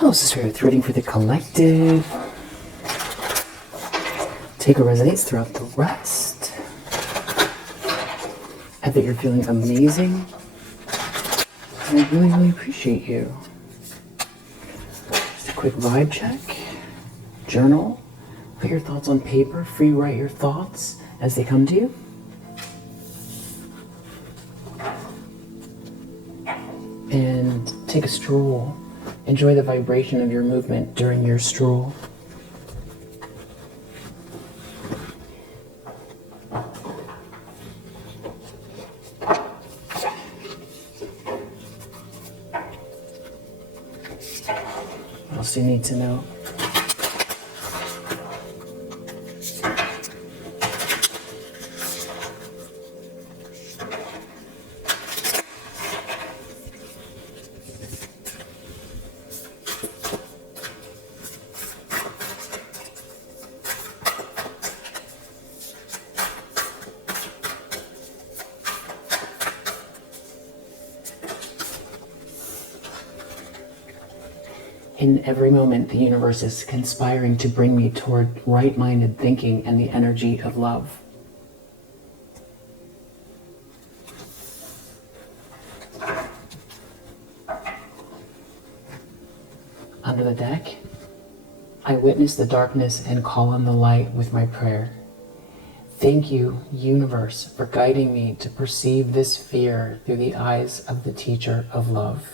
Hello, Sister Earth, reading for the collective. Take what resonates throughout the rest. I bet you're feeling amazing. And I really, really appreciate you. Just a quick vibe check. Journal. Put your thoughts on paper. Free write your thoughts as they come to you. And take a stroll. Enjoy the vibration of your movement during your stroll. What else do you need to know? In every moment, the universe is conspiring to bring me toward right-minded thinking and the energy of love. Under the deck, I witness the darkness and call on the light with my prayer. Thank you, universe, for guiding me to perceive this fear through the eyes of the teacher of love.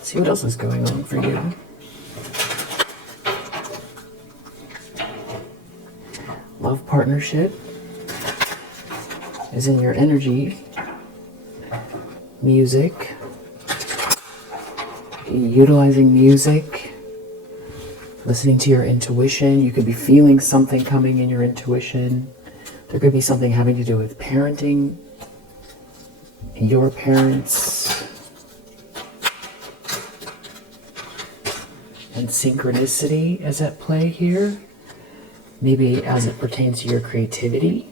See what else is going on for you. Love partnership is in your energy. Music. Utilizing music. Listening to your intuition. You could be feeling something coming in your intuition. There could be something having to do with parenting. Your parents. And synchronicity is at play here. Maybe as it pertains to your creativity.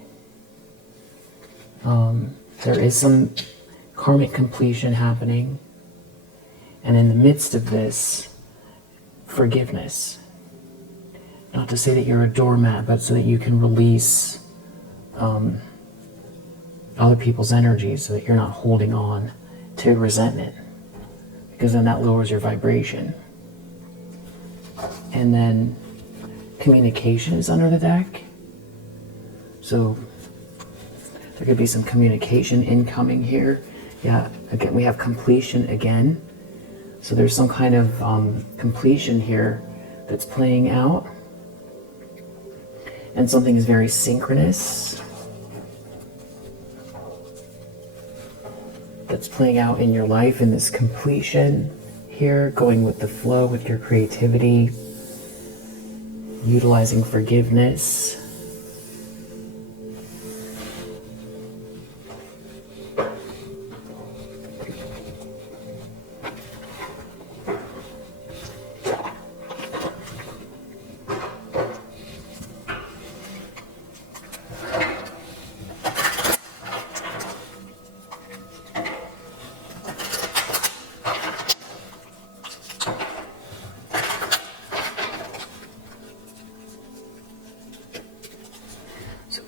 There is some karmic completion happening. And in the midst of this, forgiveness. Not to say that you're a doormat, but so that you can release other people's energy so that you're not holding on to resentment. Because then that lowers your vibration. And then communication is under the deck. So there could be some communication incoming here. Yeah, again, we have completion again. So there's some kind of completion here that's playing out. And something is very synchronous. That's playing out in your life in this completion here, going with the flow with your creativity. Utilizing forgiveness.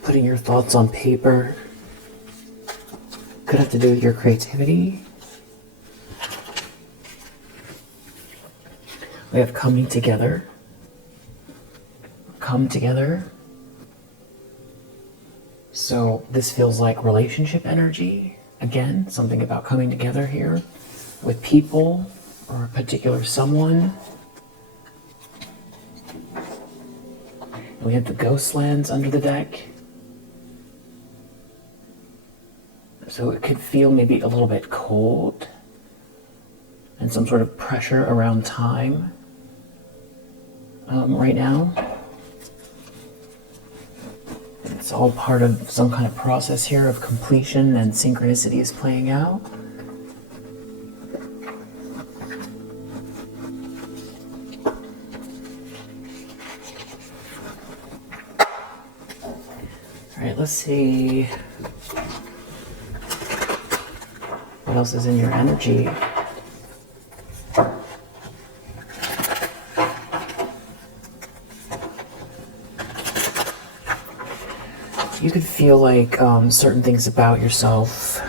Putting your thoughts on paper could have to do with your creativity. We have coming together. Come together. So this feels like relationship energy. Again, something about coming together here with people or a particular someone. We have the ghost lands under the deck. So it could feel maybe a little bit cold and some sort of pressure around time right now. It's all part of some kind of process here of completion, and synchronicity is playing out. Let's see. What else is in your energy? You could feel like certain things about yourself,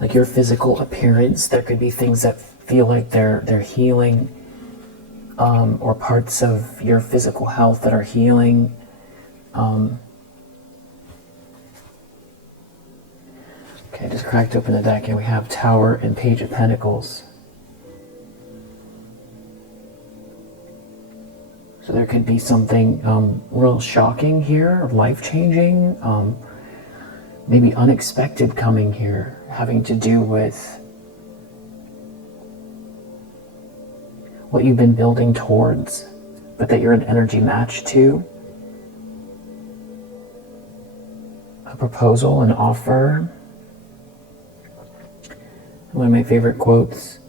like your physical appearance. There could be things that feel like they're healing, or parts of your physical health that are healing. Okay, I just cracked open the deck and we have Tower and Page of Pentacles. So there could be something real shocking here, life-changing, maybe unexpected coming here, having to do with what you've been building towards, but that you're an energy match to. A proposal, an offer. One of my favorite quotes.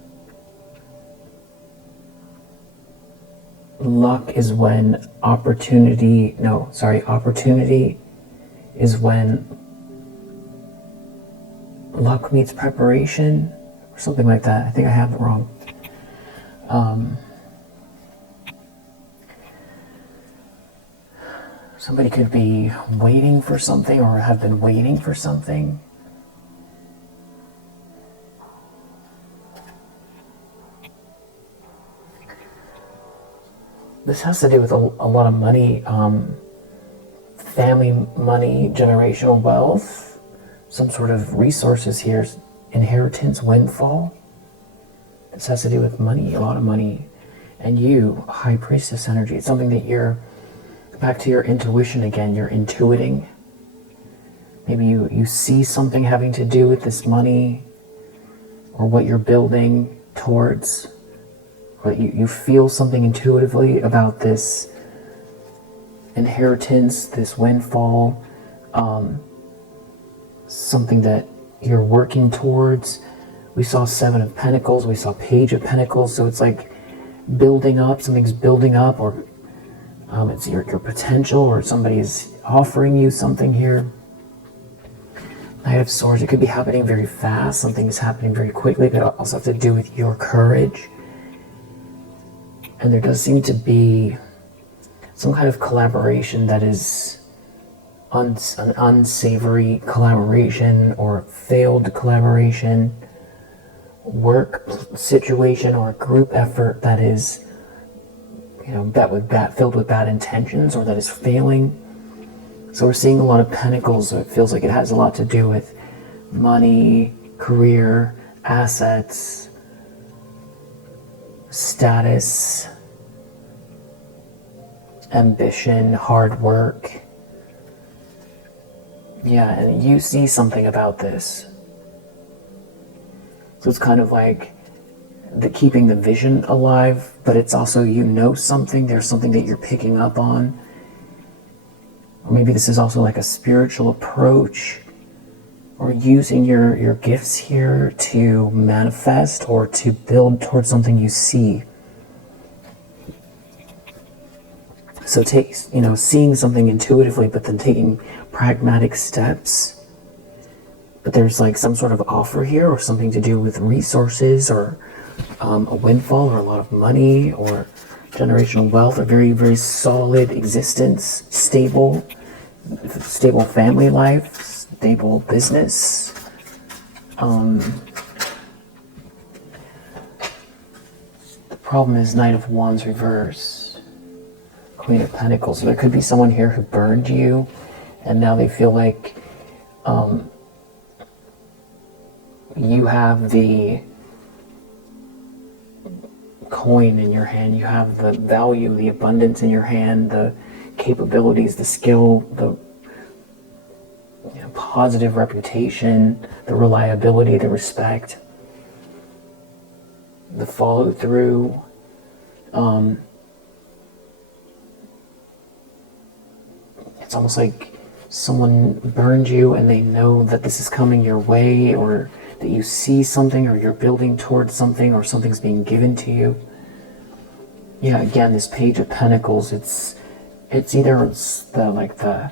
Opportunity is when luck meets preparation, or something like that. I think I have it wrong. Somebody could be waiting for something or have been waiting for something. This has to do with a lot of money, family money, generational wealth, some sort of resources here, inheritance, windfall. This has to do with money, a lot of money. And you, High Priestess energy, it's something that you're, back to your intuition again, you're intuiting. Maybe you see something having to do with this money or what you're building towards. Or you feel something intuitively about this inheritance, this windfall, something that you're working towards. We saw Seven of Pentacles, we saw Page of Pentacles, so it's like building up, something's building up, or it's your potential, or somebody's offering you something here. Knight of Swords, it could be happening very fast, something is happening very quickly, but it also have to do with your courage. And there does seem to be some kind of collaboration that is an unsavory collaboration or failed collaboration, work situation or a group effort that is, filled with bad intentions or that is failing. So we're seeing a lot of pentacles, so it feels like it has a lot to do with money, career, assets, status, ambition, hard work. Yeah, and you see something about this. So it's kind of like keeping the vision alive, but it's also, something, there's something that you're picking up on. Or maybe this is also like a spiritual approach, or using your gifts here to manifest or to build towards something you see. So seeing something intuitively, but then taking pragmatic steps. But there's like some sort of offer here, or something to do with resources, or a windfall, or a lot of money, or generational wealth, a very, very solid existence, stable family life, stable business. The problem is Knight of Wands reverse, Queen of Pentacles. So there could be someone here who burned you, and now they feel like you have the coin in your hand, you have the value, the abundance in your hand, the capabilities, the skill, the positive reputation, the reliability, the respect, the follow through. It's almost like someone burned you and they know that this is coming your way, or that you see something, or you're building towards something, or something's being given to you. Yeah, again, this Page of Pentacles, it's it's either the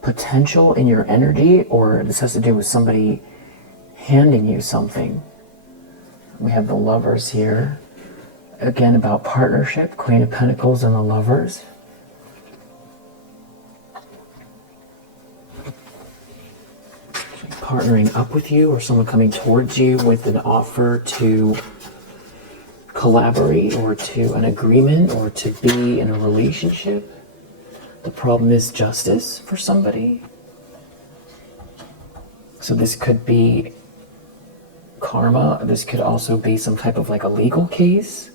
potential in your energy, or this has to do with somebody handing you something. We have the Lovers here. Again, about partnership, Queen of Pentacles and the Lovers. Partnering up with you, or someone coming towards you with an offer to collaborate, or to an agreement, or to be in a relationship. The problem is justice for somebody. So this could be karma. This could also be some type of like a legal case.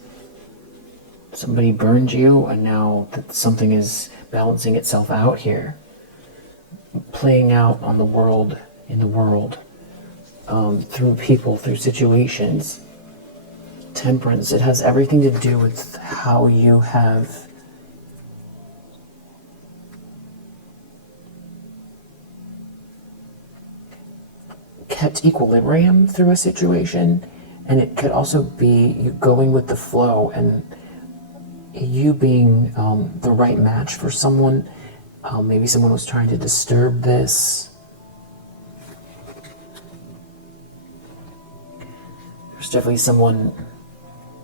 Somebody burned you, and now that something is balancing itself out here, playing out on the world, in the world, through people, through situations. Temperance, it has everything to do with how you have kept equilibrium through a situation, and it could also be you going with the flow and you being the right match for someone. Maybe someone was trying to disturb this. There's definitely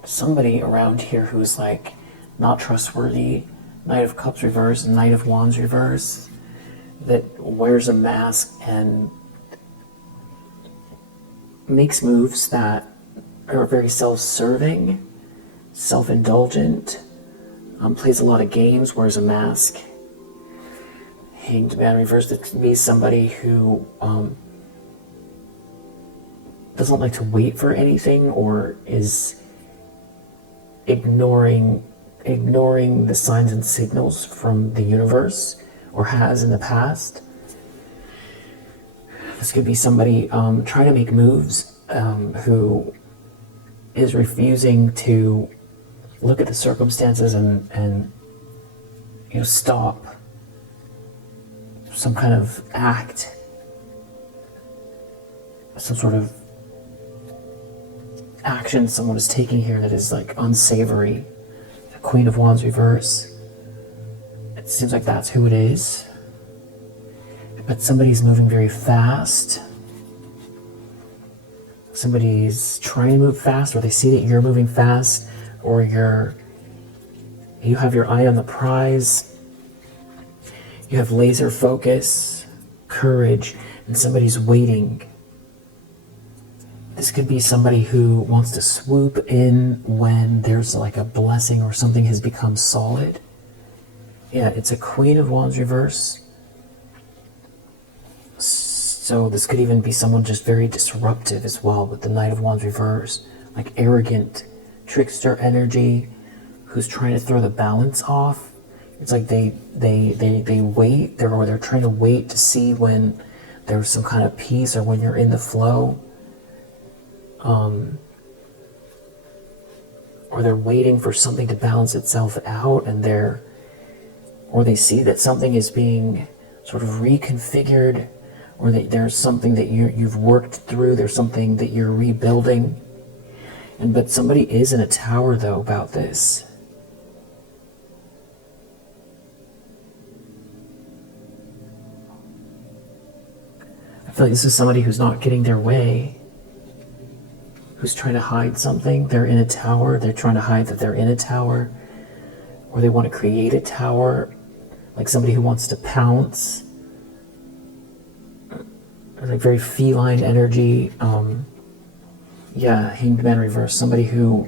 somebody around here who's like not trustworthy. Knight of Cups reverse, Knight of Wands reverse, that wears a mask and makes moves that are very self-serving, self-indulgent, plays a lot of games, wears a mask. Hanged Man reverse, that could be somebody who doesn't like to wait for anything, or is ignoring the signs and signals from the universe, or has in the past. This could be somebody trying to make moves, who is refusing to look at the circumstances and stop some kind of act, some sort of action someone is taking here that is like unsavory. The Queen of Wands reverse. It seems like that's who it is. But somebody's moving very fast. Somebody's trying to move fast, or they see that you're moving fast, or you have your eye on the prize. You have laser focus, courage, and somebody's waiting. This could be somebody who wants to swoop in when there's like a blessing or something has become solid. Yeah, it's a Queen of Wands reverse. So this could even be someone just very disruptive as well, with the Knight of Wands reverse, like arrogant, trickster energy, who's trying to throw the balance off. It's like they wait, they're trying to wait to see when there's some kind of peace, or when you're in the flow. Or they're waiting for something to balance itself out, and or they see that something is being sort of reconfigured, or that there's something that you've worked through, there's something that you're rebuilding. But somebody is in a tower though about this. I feel like this is somebody who's not getting their way, who's trying to hide something. They're in a tower, they're trying to hide that they're in a tower, or they want to create a tower, like somebody who wants to pounce. Like very feline energy. Yeah, Hanged Man reverse, somebody who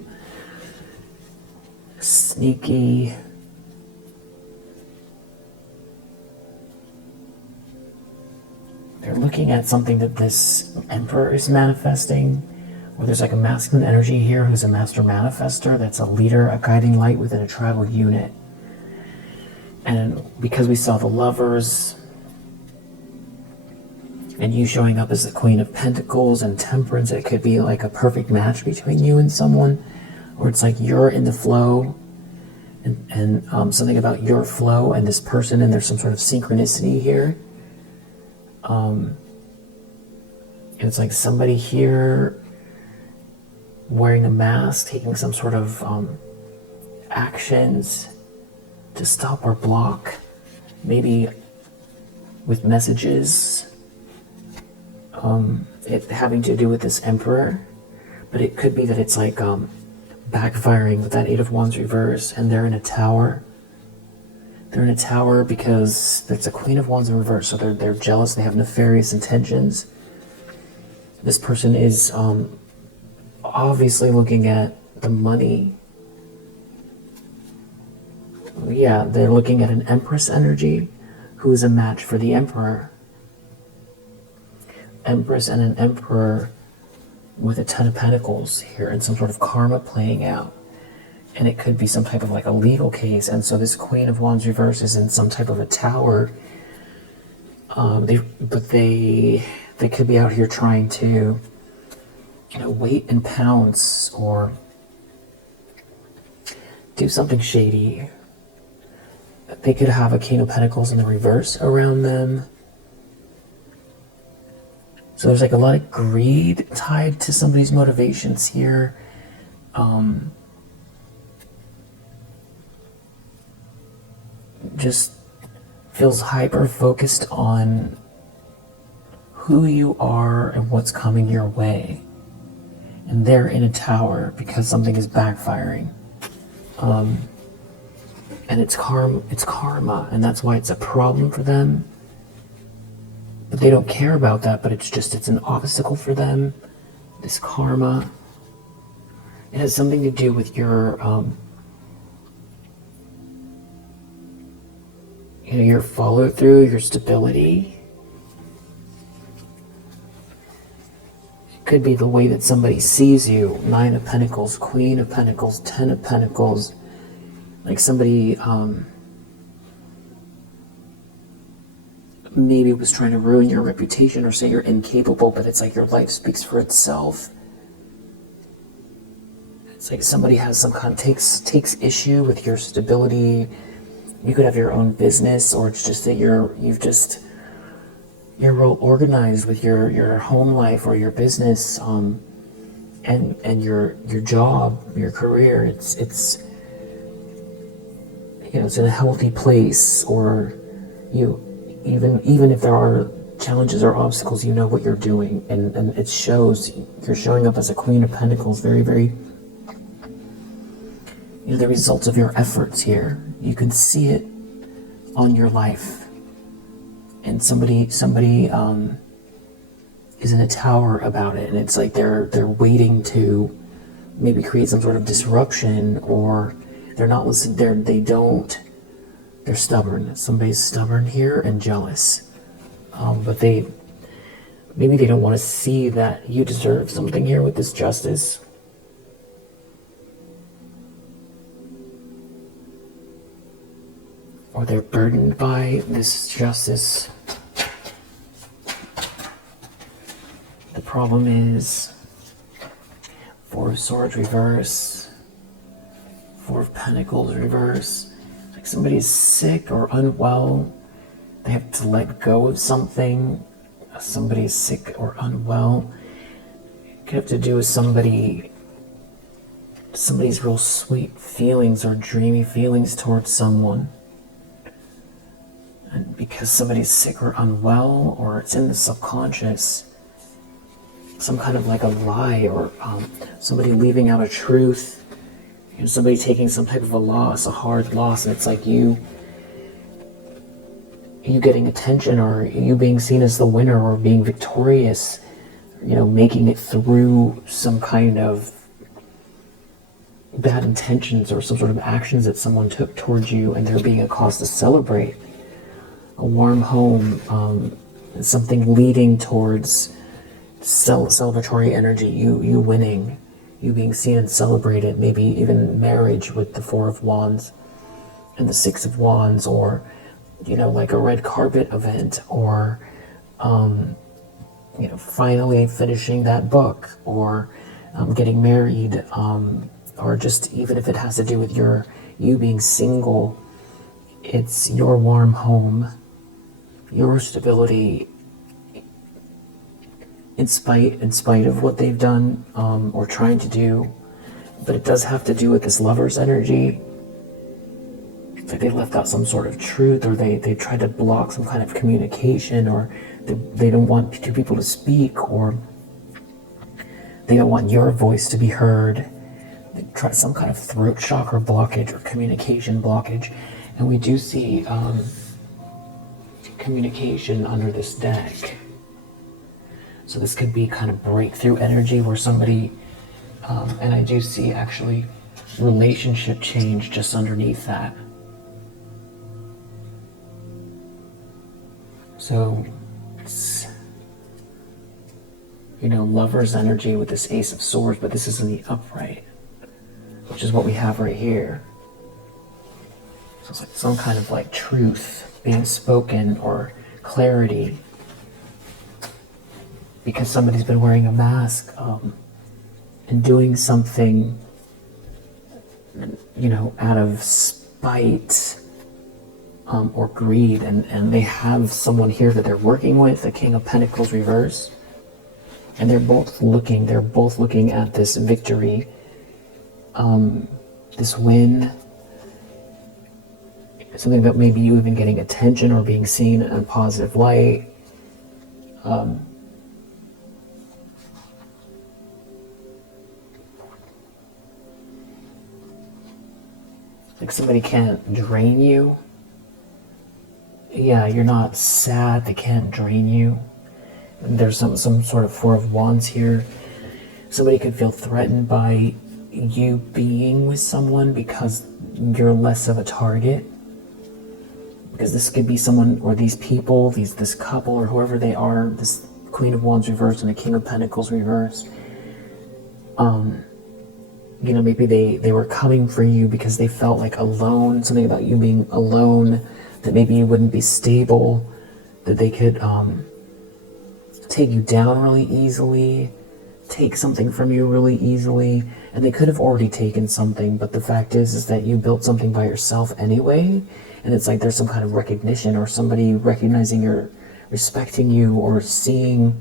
sneaky. They're looking at something that this Emperor is manifesting, or there's like a masculine energy here who's a master manifester, that's a leader, a guiding light within a tribal unit. And because we saw the Lovers, and you showing up as the Queen of Pentacles and Temperance, it could be like a perfect match between you and someone, or it's like you're in the flow, and something about your flow and this person, and there's some sort of synchronicity here. And it's like somebody here wearing a mask, taking some sort of actions, to stop or block, maybe with messages, it having to do with this Emperor, but it could be that it's like backfiring with that Eight of Wands reverse, and they're in a tower. They're in a tower because there's a Queen of Wands in reverse, so they're jealous, they have nefarious intentions. This person is obviously looking at the money. Yeah, they're looking at an Empress energy who is a match for the Emperor. Empress and an Emperor with a Ten of Pentacles here, and some sort of karma playing out. And it could be some type of like a legal case, and so this Queen of Wands reverse is in some type of a tower. They could be out here trying to, wait and pounce or do something shady. They could have a King of Pentacles in the reverse around them. So there's like a lot of greed tied to somebody's motivations here. Just feels hyper focused on who you are and what's coming your way. And they're in a tower because something is backfiring. And it's karma, and that's why it's a problem for them. But they don't care about that, but it's an obstacle for them, this karma. It has something to do with your, your follow through, your stability. It could be the way that somebody sees you. Nine of Pentacles, Queen of Pentacles, Ten of Pentacles. Like somebody maybe was trying to ruin your reputation or say you're incapable, but it's like your life speaks for itself. It's like somebody has some kind of takes issue with your stability. You could have your own business, or it's just that you're well organized with your home life or your business, and your job, your career. It's it's in a healthy place, or even if there are challenges or obstacles, you know what you're doing, and it shows. You're showing up as a Queen of Pentacles, very, very, the results of your efforts here. You can see it on your life, and somebody is in a tower about it, and it's like they're waiting to maybe create some sort of disruption, or they're not listening. They're stubborn. Somebody's stubborn here and jealous. But maybe they don't want to see that you deserve something here with this Justice. Or they're burdened by this Justice. The problem is Four of Swords reverse, Four of Pentacles reverse. Like somebody's sick or unwell. They have to let go of something. Somebody's sick or unwell. It could have to do with somebody's real sweet feelings or dreamy feelings towards someone. And because somebody's sick or unwell, or it's in the subconscious, some kind of like a lie, or somebody leaving out a truth, somebody taking some type of a loss, a hard loss, and it's like you getting attention, or you being seen as the winner, or being victorious, making it through some kind of bad intentions or some sort of actions that someone took towards you, and there being a cause to celebrate. A warm home, something leading towards celebratory energy, you winning, you being seen and celebrated, maybe even marriage with the Four of Wands and the Six of Wands, or like a red carpet event, or finally finishing that book, or getting married, or just even if it has to do with you being single, it's your warm home, your stability, in spite of what they've done or trying to do. But it does have to do with this Lover's energy. It's like they left out some sort of truth, or they tried to block some kind of communication, or they don't want two people to speak, or they don't want your voice to be heard. They try some kind of throat chakra blockage or communication blockage. And we do see communication under this deck. So this could be kind of breakthrough energy where somebody, and I do see actually relationship change just underneath that. So it's, you know, lover's energy with this Ace of Swords, but this is in the upright, which is what we have right here. So it's like some kind of like truth being spoken or clarity, because somebody's been wearing a mask and doing something, you know, out of spite or greed, and they have someone here that they're working with, the King of Pentacles reverse, and they're both looking at this victory, this win, something about maybe you even getting attention or being seen in a positive light. Like somebody can't drain you. Yeah, you're not sad, they can't drain you. There's some sort of Four of Wands here. Somebody could feel threatened by you being with someone because you're less of a target. Because this could be someone, or these people, this couple, or whoever they are, this Queen of Wands reversed and the King of Pentacles reversed. You know, maybe they were coming for you because they felt like alone, something about you being alone, that maybe you wouldn't be stable, that they could take you down really easily, take something from you really easily, and they could have already taken something, but the fact is that you built something by yourself anyway, and it's like there's some kind of recognition, or somebody recognizing or respecting you, or seeing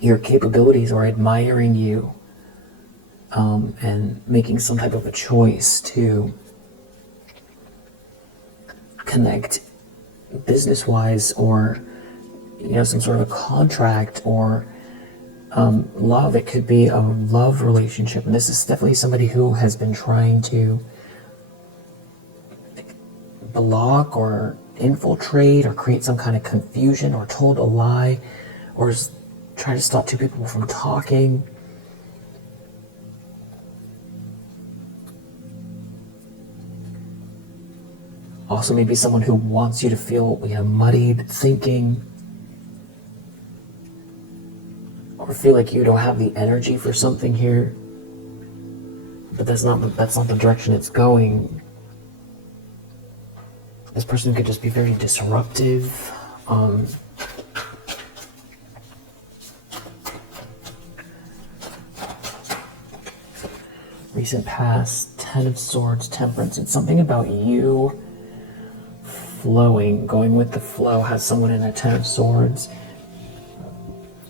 your capabilities, or admiring you, and making some type of a choice to connect business-wise, or, you know, some sort of a contract, or love. It could be a love relationship, and this is definitely somebody who has been trying to block or infiltrate or create some kind of confusion, or told a lie, or is trying to stop two people from talking. Also, maybe someone who wants you to feel, you know, muddied thinking, or feel like you don't have the energy for something here, but that's not the direction it's going. This person could just be very disruptive. Recent past, Ten of Swords, Temperance. It's something about you flowing, going with the flow. Has someone in a Ten of Swords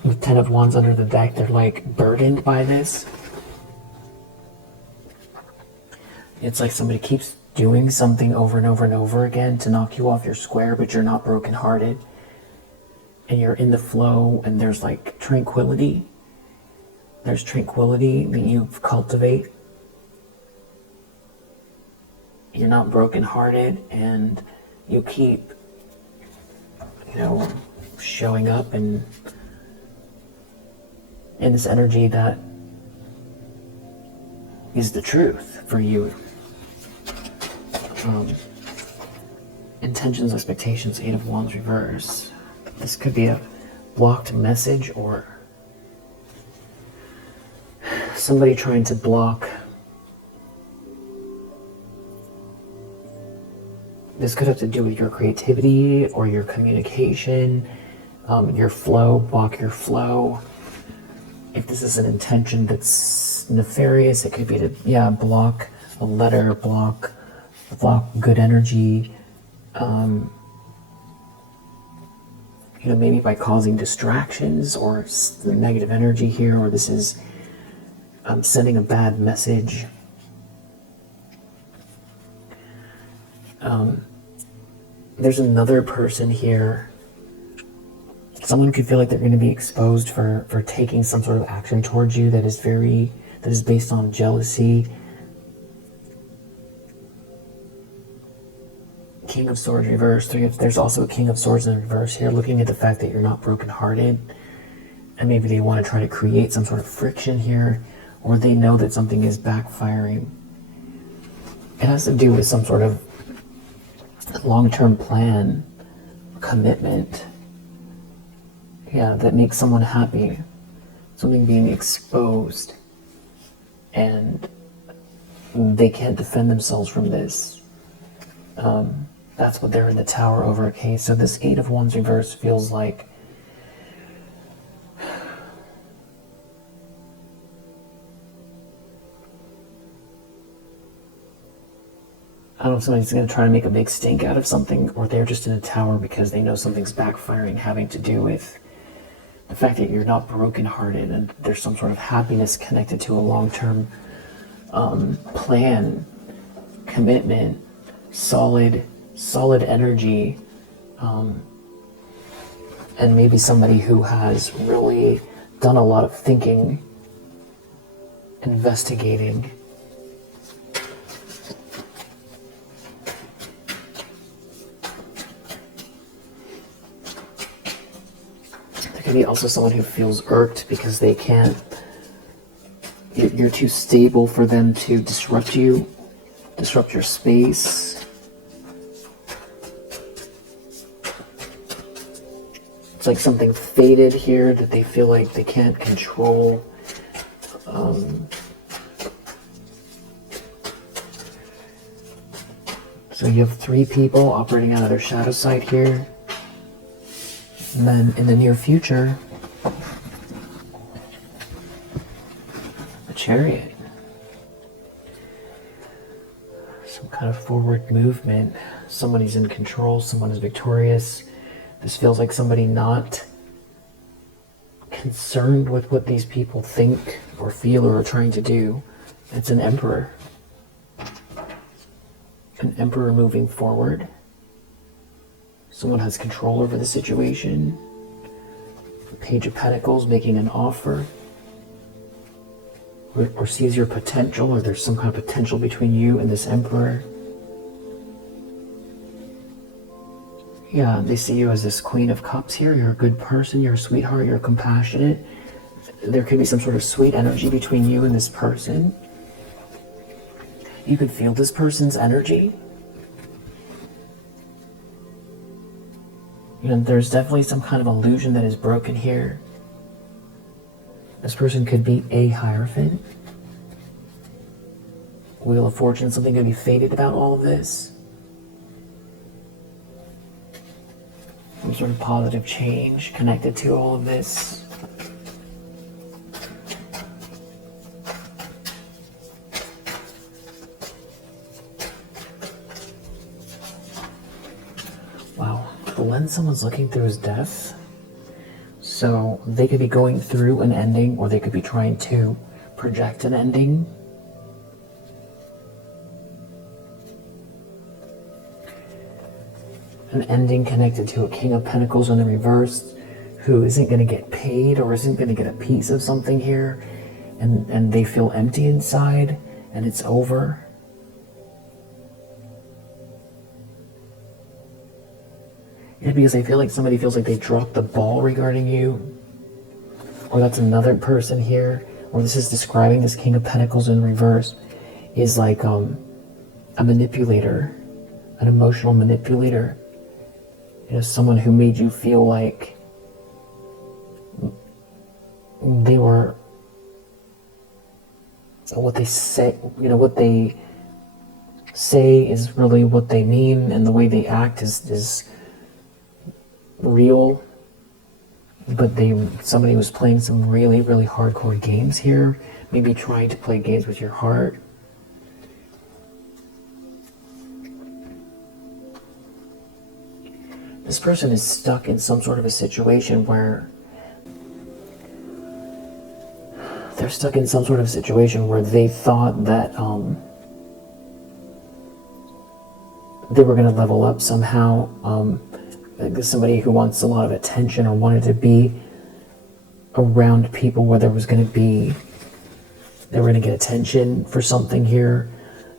with Ten of Wands under the deck. They're like burdened by this. It's like somebody keeps doing something over and over and over again to knock you off your square, but you're not brokenhearted, and you're in the flow, and there's like tranquility. There's tranquility that you cultivate. You're not brokenhearted, and you keep, you know, showing up and in this energy that is the truth for you. Intentions, expectations, Eight of Wands reverse. This could be a blocked message, or somebody trying to block. This could have to do with your creativity or your communication, your flow, block your flow. If this is an intention that's nefarious, it could be to, yeah, block a letter, block good energy, you know, maybe by causing distractions or the negative energy here, or this is sending a bad message. There's another person here. Someone could feel like they're going to be exposed for taking some sort of action towards you that is based on jealousy. King of Swords reversed. There's also a King of Swords in reverse here, looking at the fact that you're not brokenhearted. And maybe they want to try to create some sort of friction here, or they know that something is backfiring. It has to do with some sort of long-term plan, commitment. Yeah, that makes someone happy. Something being exposed. And they can't defend themselves from this. That's what they're in the Tower over. Okay, so this Eight of Wands reverse feels like I don't know if somebody's going to try to make a big stink out of something, or they're just in a tower because they know something's backfiring, having to do with the fact that you're not brokenhearted and there's some sort of happiness connected to a long-term plan, commitment, solid energy, and maybe somebody who has really done a lot of thinking, investigating. There could be also someone who feels irked because they can't, you're too stable for them to disrupt you, disrupt your space. It's like something faded here that they feel like they can't control. So you have 3 people operating out of their shadow side here. And then in the near future, the Chariot. Some kind of forward movement. Somebody's in control, someone is victorious. This feels like somebody not concerned with what these people think or feel or are trying to do. It's an Emperor. An Emperor moving forward. Someone has control over the situation. The Page of Pentacles making an offer. Or sees your potential, or there's some kind of potential between you and this Emperor. Yeah, they see you as this Queen of Cups here. You're a good person, you're a sweetheart, you're compassionate. There could be some sort of sweet energy between you and this person. You could feel this person's energy. And there's definitely some kind of illusion that is broken here. This person could be a Hierophant. Wheel of Fortune, something could be fated about all of this. Some sort of positive change connected to all of this. Wow, the lens someone's looking through is death. So they could be going through an ending, or they could be trying to project an ending. An ending connected to a King of Pentacles in the reverse, who isn't going to get paid or isn't going to get a piece of something here, and they feel empty inside, and it's over. Yeah, because they feel like somebody feels like they dropped the ball regarding you, or that's another person here, or this is describing this King of Pentacles in reverse, is like a manipulator, an emotional manipulator. You know, someone who made you feel like they were what they say, you know, what they say is really what they mean, and the way they act is real. But somebody was playing some really, really hardcore games here, maybe trying to play games with your heart. This person is stuck in some sort of a situation where they thought that they were going to level up somehow. Like somebody who wants a lot of attention or wanted to be around people where they were going to get attention for something here.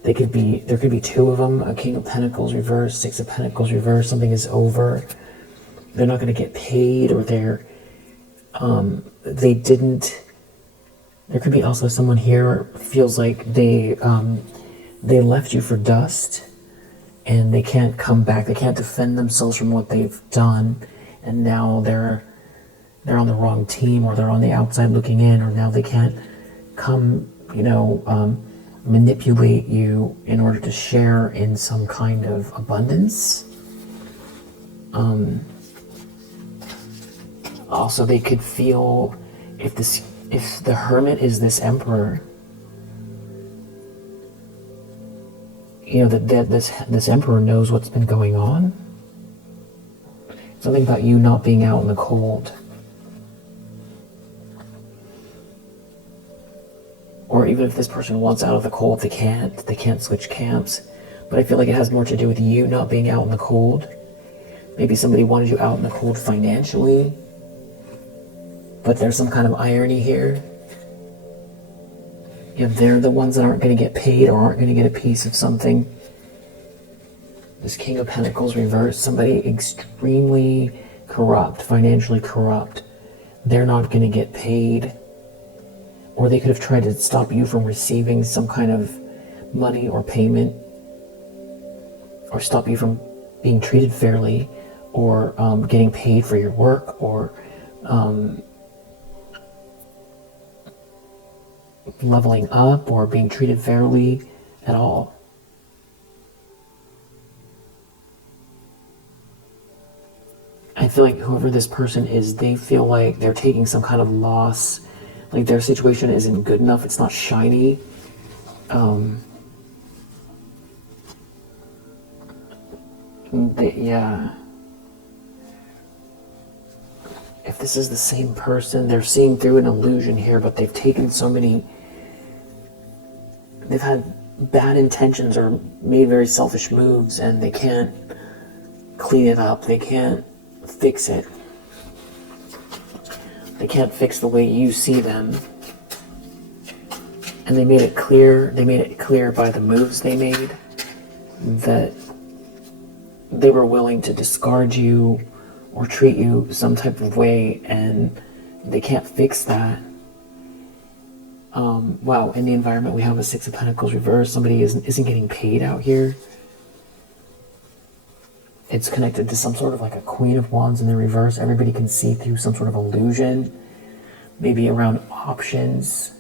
There could be two of them, a King of Pentacles reversed, Six of Pentacles reversed. Something is over. They're not going to get paid, or they didn't. There could be also someone here feels like they left you for dust, and they can't come back. They can't defend themselves from what they've done, and now they're on the wrong team, or they're on the outside looking in, or now they can't come, manipulate you in order to share in some kind of abundance. Also, they could feel if the Hermit is this Emperor, that this Emperor knows what's been going on. Something about you not being out in the cold. Or even if this person wants out of the cold, they can't switch camps. But I feel like it has more to do with you not being out in the cold. Maybe somebody wanted you out in the cold financially, but there's some kind of irony here. They're the ones that aren't going to get paid or aren't going to get a piece of something. This King of Pentacles reversed, somebody extremely corrupt, financially corrupt. They're not going to get paid. Or they could have tried to stop you from receiving some kind of money or payment, or stop you from being treated fairly, or getting paid for your work, or leveling up, or being treated fairly at all. I feel like whoever this person is, they feel like they're taking some kind of loss. Like their situation isn't good enough, it's not shiny. Yeah. If this is the same person, they're seeing through an illusion here, but they've taken so many... They've had bad intentions or made very selfish moves, and they can't clean it up, they can't fix it. They can't fix the way you see them. And they made it clear by the moves they made that they were willing to discard you or treat you some type of way, and they can't fix that. Wow, in the environment we have a Six of Pentacles reversed. Somebody isn't getting paid out here. It's connected to some sort of like a Queen of Wands in the reverse. Everybody can see through some sort of illusion, maybe around options.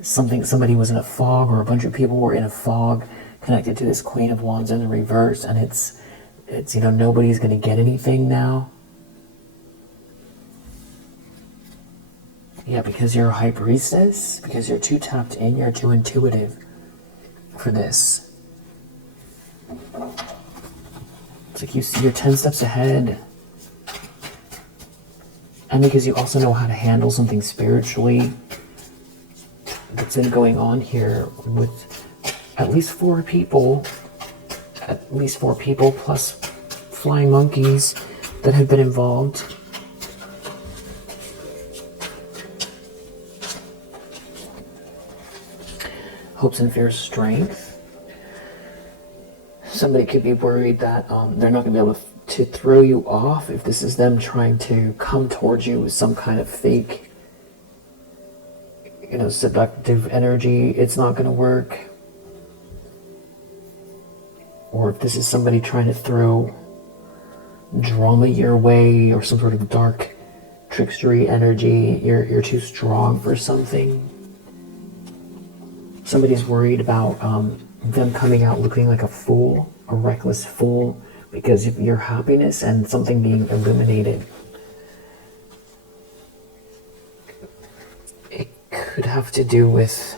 Somebody was in a fog, or a bunch of people were in a fog connected to this Queen of Wands in the reverse, and it's nobody's going to get anything now. Yeah, because you're a High Priestess, because you're too tapped in, you're too intuitive for this. It's like you're 10 steps ahead. And because you also know how to handle something spiritually that's been going on here with at least four people plus flying monkeys that have been involved. Hopes and fears, strength. Somebody could be worried that they're not going to be able to throw you off if this is them trying to come towards you with some kind of fake, seductive energy. It's not going to work. Or if this is somebody trying to throw drama your way, or some sort of dark trickstery energy, you're too strong for something. Somebody's worried about them coming out looking like a fool, a reckless fool, because of your happiness and something being illuminated. It could have to do with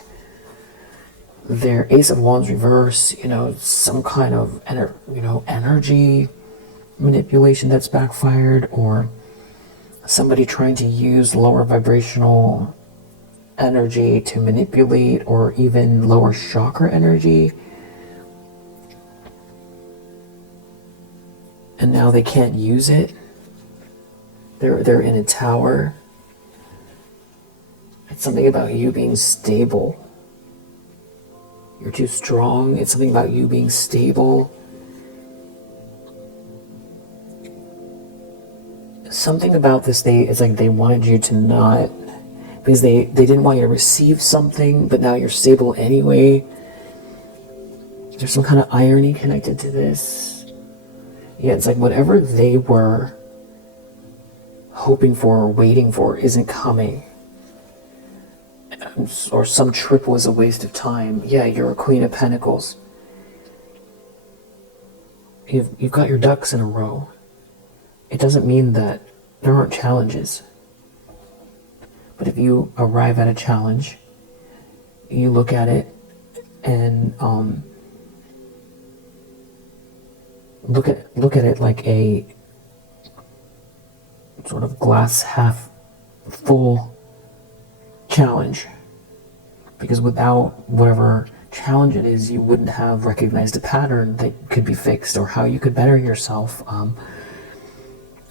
their Ace of Wands reverse, some kind of energy manipulation that's backfired, or somebody trying to use lower vibrational energy to manipulate, or even lower chakra energy. And now they can't use it. They're in a tower. It's something about you being stable. You're too strong. It's something about you being stable. Something about this, it's like they wanted you to not, because they didn't want you to receive something, but now you're stable anyway. There's some kind of irony connected to this. Yeah, it's like whatever they were hoping for or waiting for isn't coming. Or some trip was a waste of time. Yeah, you're a Queen of Pentacles. You've got your ducks in a row. It doesn't mean that there aren't challenges. But if you arrive at a challenge, you look at it and look at it like a sort of glass half full challenge. Because without whatever challenge it is, you wouldn't have recognized a pattern that could be fixed, or how you could better yourself.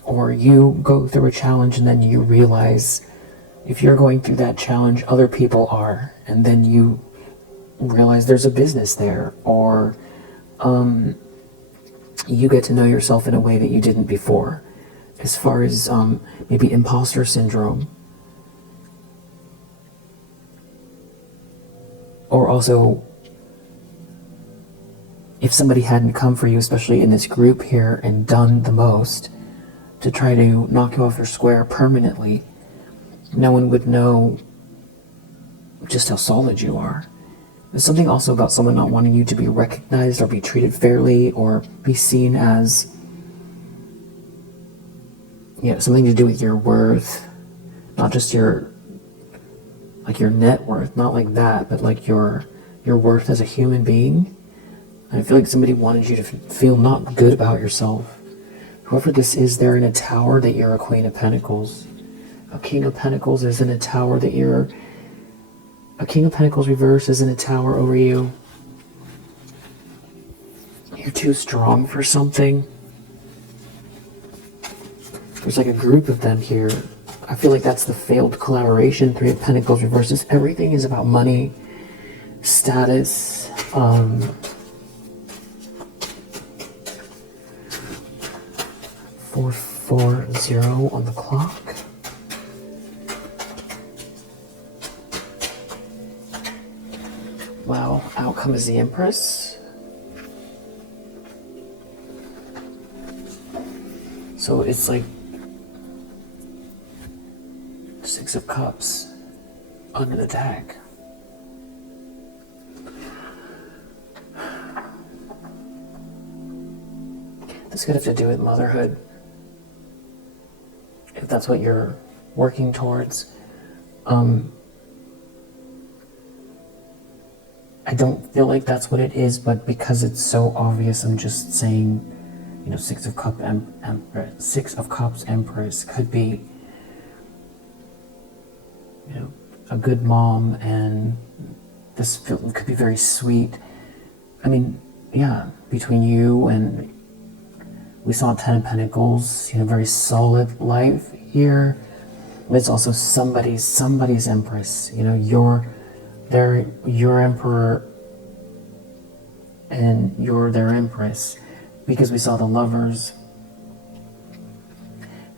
Or you go through a challenge and then you realize if you're going through that challenge, other people are, and then you realize there's a business there, or you get to know yourself in a way that you didn't before, as far as maybe imposter syndrome. Or also, if somebody hadn't come for you, especially in this group here, and done the most to try to knock you off your square permanently, no one would know just how solid you are. There's something also about someone not wanting you to be recognized or be treated fairly or be seen as, something to do with your worth, not just your net worth, not like that, but like your worth as a human being. I feel like somebody wanted you to feel not good about yourself. Whoever this is, they're in a tower that you're a Queen of Pentacles. A King of Pentacles is in a tower that you're... A King of Pentacles reverse is in a tower over you. You're too strong for something. There's like a group of them here. I feel like that's the failed collaboration. Three of Pentacles reverses. Everything is about money, status, 440 on the clock. Wow, outcome is the Empress. So it's like Six of Cups under the deck. This could have to do with motherhood, if that's what you're working towards. I don't feel like that's what it is, but because it's so obvious, I'm just saying, Six of Cups Empress could be, a good mom, and this film could be very sweet. I mean, yeah, between you and, we saw 10 of Pentacles, very solid life here. But it's also somebody's Empress. You're your Emperor and you're their Empress. Because we saw the Lovers.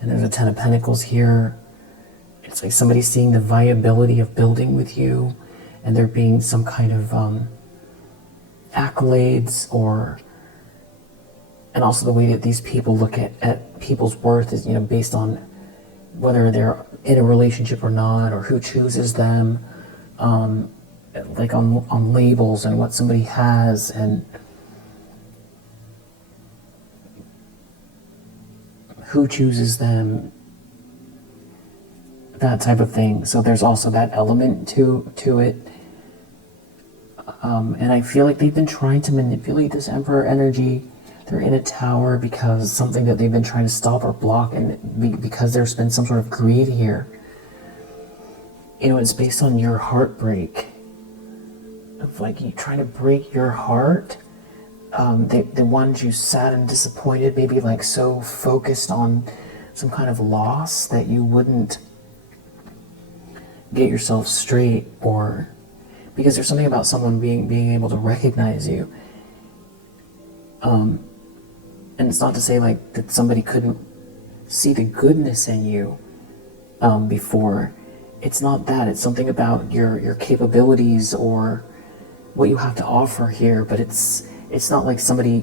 And there's a 10 of Pentacles here. It's like somebody seeing the viability of building with you, and there being some kind of accolades, and also the way that these people look at people's worth is, based on whether they're in a relationship or not, or who chooses them, like on labels and what somebody has, and who chooses them, that type of thing. So there's also that element to it. And I feel like they've been trying to manipulate this Emperor energy. They're in a tower because something that they've been trying to stop or block, and because there's been some sort of greed here. it's based on your heartbreak, of like you trying to break your heart. The ones you sad and disappointed, maybe like so focused on some kind of loss that you wouldn't get yourself straight, or because there's something about someone being able to recognize you. And it's not to say like that somebody couldn't see the goodness in you before. It's not that. It's something about your capabilities or what you have to offer here. But it's not like somebody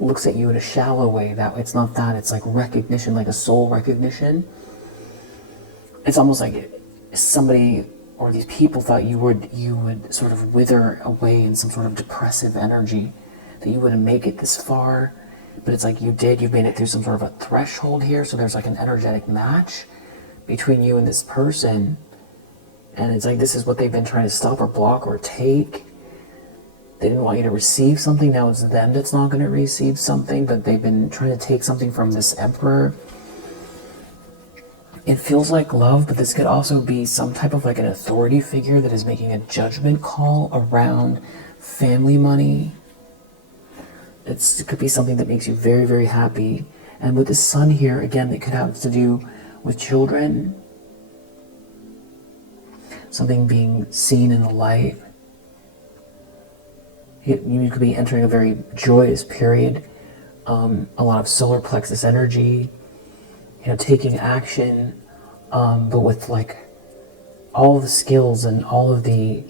looks at you in a shallow way. That it's not that. It's like recognition, like a soul recognition. It's almost like somebody or these people thought you would sort of wither away in some sort of depressive energy, that you wouldn't make it this far. But it's like you did. You've made it through some sort of a threshold here. So there's like an energetic match between you and this person. And it's like this is what they've been trying to stop or block or take. They didn't want you to receive something. Now it's them that's not going to receive something. But they've been trying to take something from this emperor. It feels like love, but this could also be some type of like an authority figure that is making a judgment call around family money. It could be something that makes you very, very happy. And with the sun here, again, it could have to do with children. Something being seen in the light. You could be entering a very joyous period. A lot of solar plexus energy. Taking action, but with like all the skills and all of the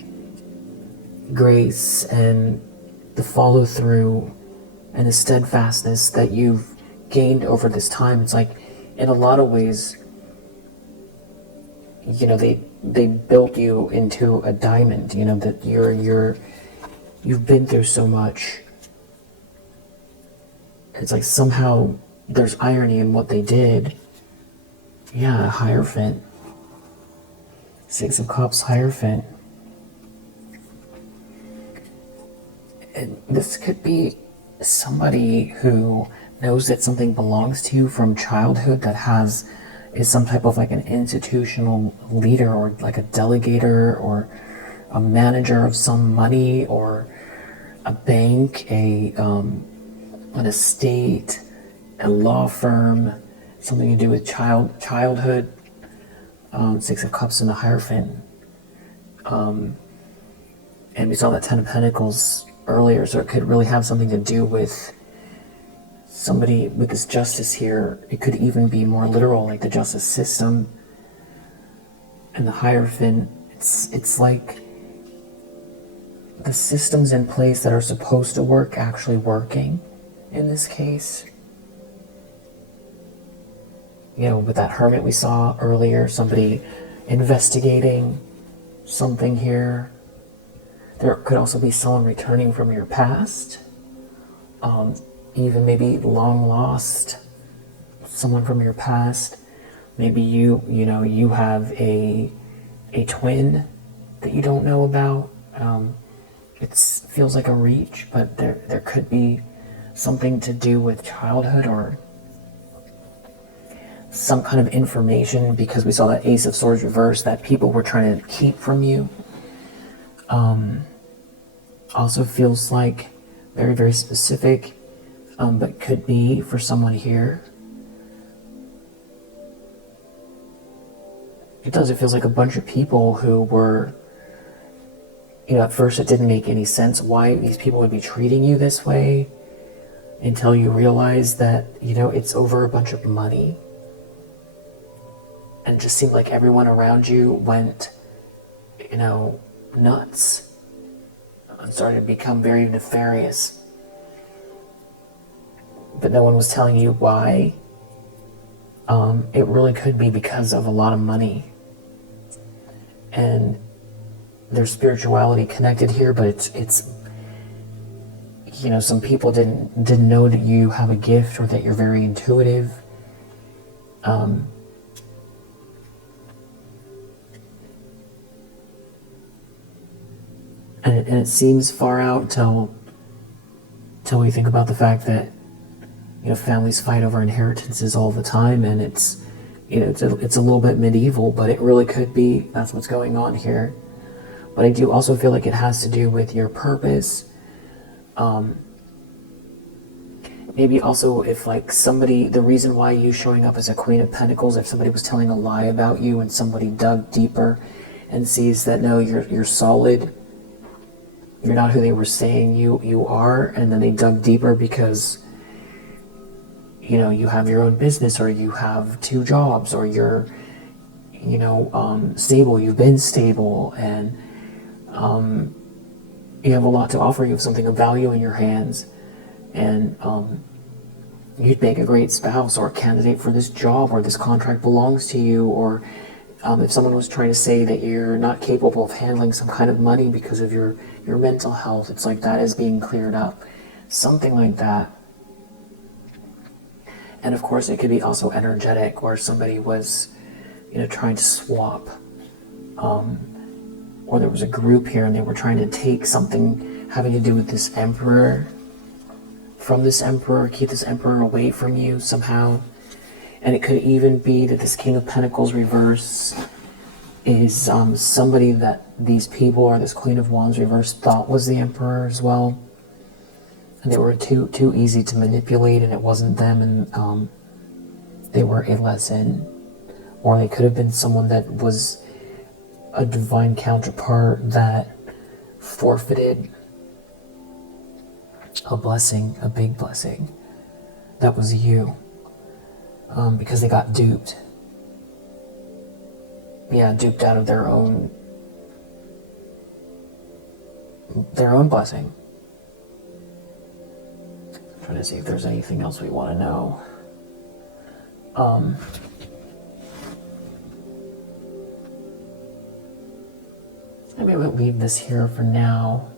grace and the follow through and the steadfastness that you've gained over this time. It's like, in a lot of ways, they built you into a diamond. That you've been through so much. It's like somehow there's irony in what they did. Yeah, Hierophant. 6 of Cups, Hierophant. And this could be somebody who knows that something belongs to you from childhood, that is some type of like an institutional leader or like a delegator or a manager of some money or a bank, an estate, a law firm, something to do with childhood. 6 of Cups and the Hierophant. And we saw that 10 of Pentacles earlier, so it could really have something to do with somebody with this justice here. It could even be more literal, like the justice system. And the Hierophant, it's like the systems in place that are supposed to work actually working in this case. With that Hermit we saw earlier, somebody investigating something here. There could also be someone returning from your past, even maybe long lost someone from your past. Maybe you have a twin that you don't know about. It feels like a reach, but there could be something to do with childhood or some kind of information, because we saw that Ace of Swords reversed that people were trying to keep from you. Also feels like very, very specific, but could be for someone here. It feels like a bunch of people who were, at first it didn't make any sense why these people would be treating you this way, until you realize that, it's over a bunch of money. And it just seemed like everyone around you went, nuts. And started to become very nefarious. But no one was telling you why. It really could be because of a lot of money. And there's spirituality connected here, but it's some people didn't know that you have a gift or that you're very intuitive. And it seems far out till we think about the fact that families fight over inheritances all the time, and it's it's a little bit medieval, but it really could be. That's what's going on here. But I do also feel like it has to do with your purpose. Maybe also if like somebody, the reason why you showing up as a Queen of Pentacles, if somebody was telling a lie about you and somebody dug deeper and sees that no, you're solid, you're not who they were saying you are, and then they dug deeper because you have your own business, or you have 2 jobs, or you're stable, you've been stable, and you have a lot to offer, you have something of value in your hands, and you'd make a great spouse or a candidate for this job, or this contract belongs to you, or if someone was trying to say that you're not capable of handling some kind of money because of your mental health, it's like that is being cleared up, something like that. And of course it could be also energetic, where somebody was trying to swap, or there was a group here and they were trying to take something having to do with this emperor from this emperor, keep this emperor away from you somehow. And it could even be that this King of Pentacles reverse is somebody that these people, or this Queen of Wands reverse, thought was the emperor as well. And they were too easy to manipulate, and it wasn't them, and they were a lesson. Or they could have been someone that was a divine counterpart that forfeited a blessing, a big blessing. That was you. Because they got duped. Yeah, duped out of their own blessing. I'm trying to see if there's anything else we want to know. Maybe we'll leave this here for now.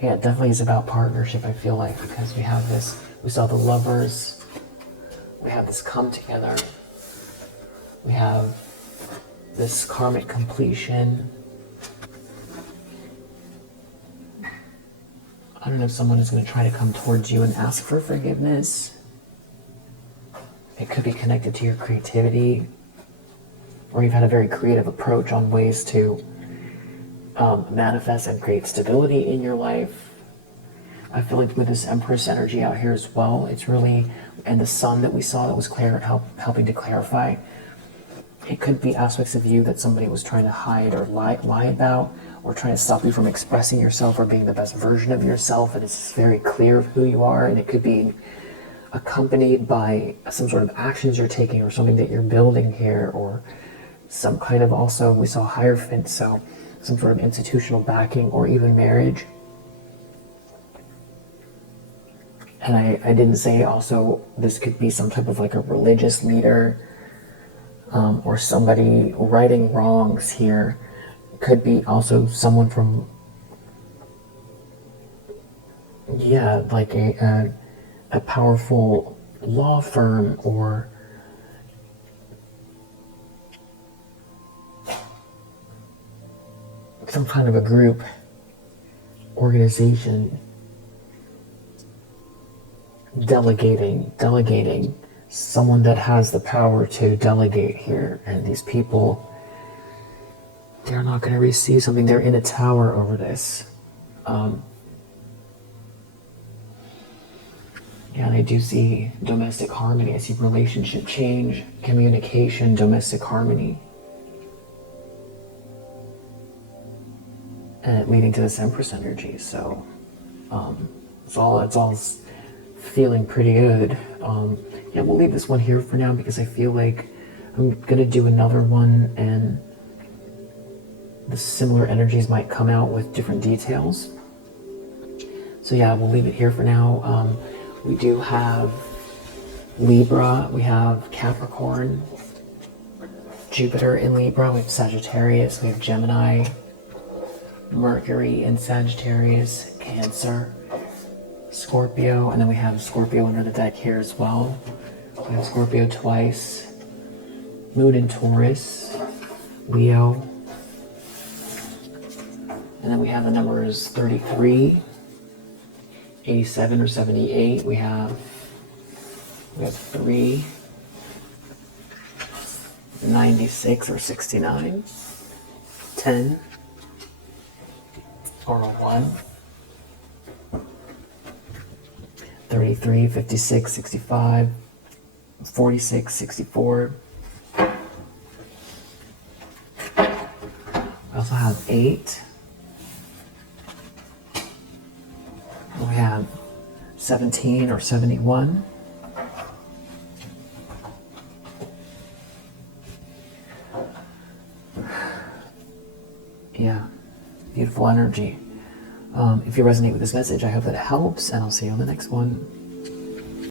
Yeah, it definitely is about partnership, I feel like, because we have this, we saw the Lovers, we have this come together, we have this karmic completion. I don't know if someone is going to try to come towards you and ask for forgiveness. It could be connected to your creativity, or you've had a very creative approach on ways to manifest and create stability in your life. I feel like with this Empress energy out here as well, it's really, and the Sun that we saw that was helping to clarify, it could be aspects of you that somebody was trying to hide or lie about, or trying to stop you from expressing yourself or being the best version of yourself, and it's very clear of who you are, and it could be accompanied by some sort of actions you're taking, or something that you're building here, or some kind of, also we saw Hierophant, so some sort of institutional backing, or even marriage. And I didn't say also this could be some type of like a religious leader, or somebody righting wrongs here. It could be also someone from, yeah, like a powerful law firm, or some kind of a group, organization, delegating, someone that has the power to delegate here. And these people, they're not going to receive something. They're in a tower over this. Yeah, and I do see domestic harmony. I see relationship change, communication, domestic harmony. And it leading to this Empress energy. So it's all feeling pretty good. Yeah, we'll leave this one here for now, because I feel like I'm gonna do another one, and the similar energies might come out with different details. So yeah, we'll leave it here for now. We do have Libra, we have Capricorn, Jupiter in Libra, we have Sagittarius, we have Gemini, Mercury in Sagittarius, Cancer, Scorpio, and then we have Scorpio under the deck here as well. We have Scorpio twice, Moon in Taurus, Leo, and then we have the numbers 33, 87 or 78. We have 3, 96 or 69, 10 or 1, 33, 56, 65, 46, 64. I also have 8. We have 17 or 71. Yeah, beautiful energy. If you resonate with this message, I hope that it helps, and I'll see you on the next one.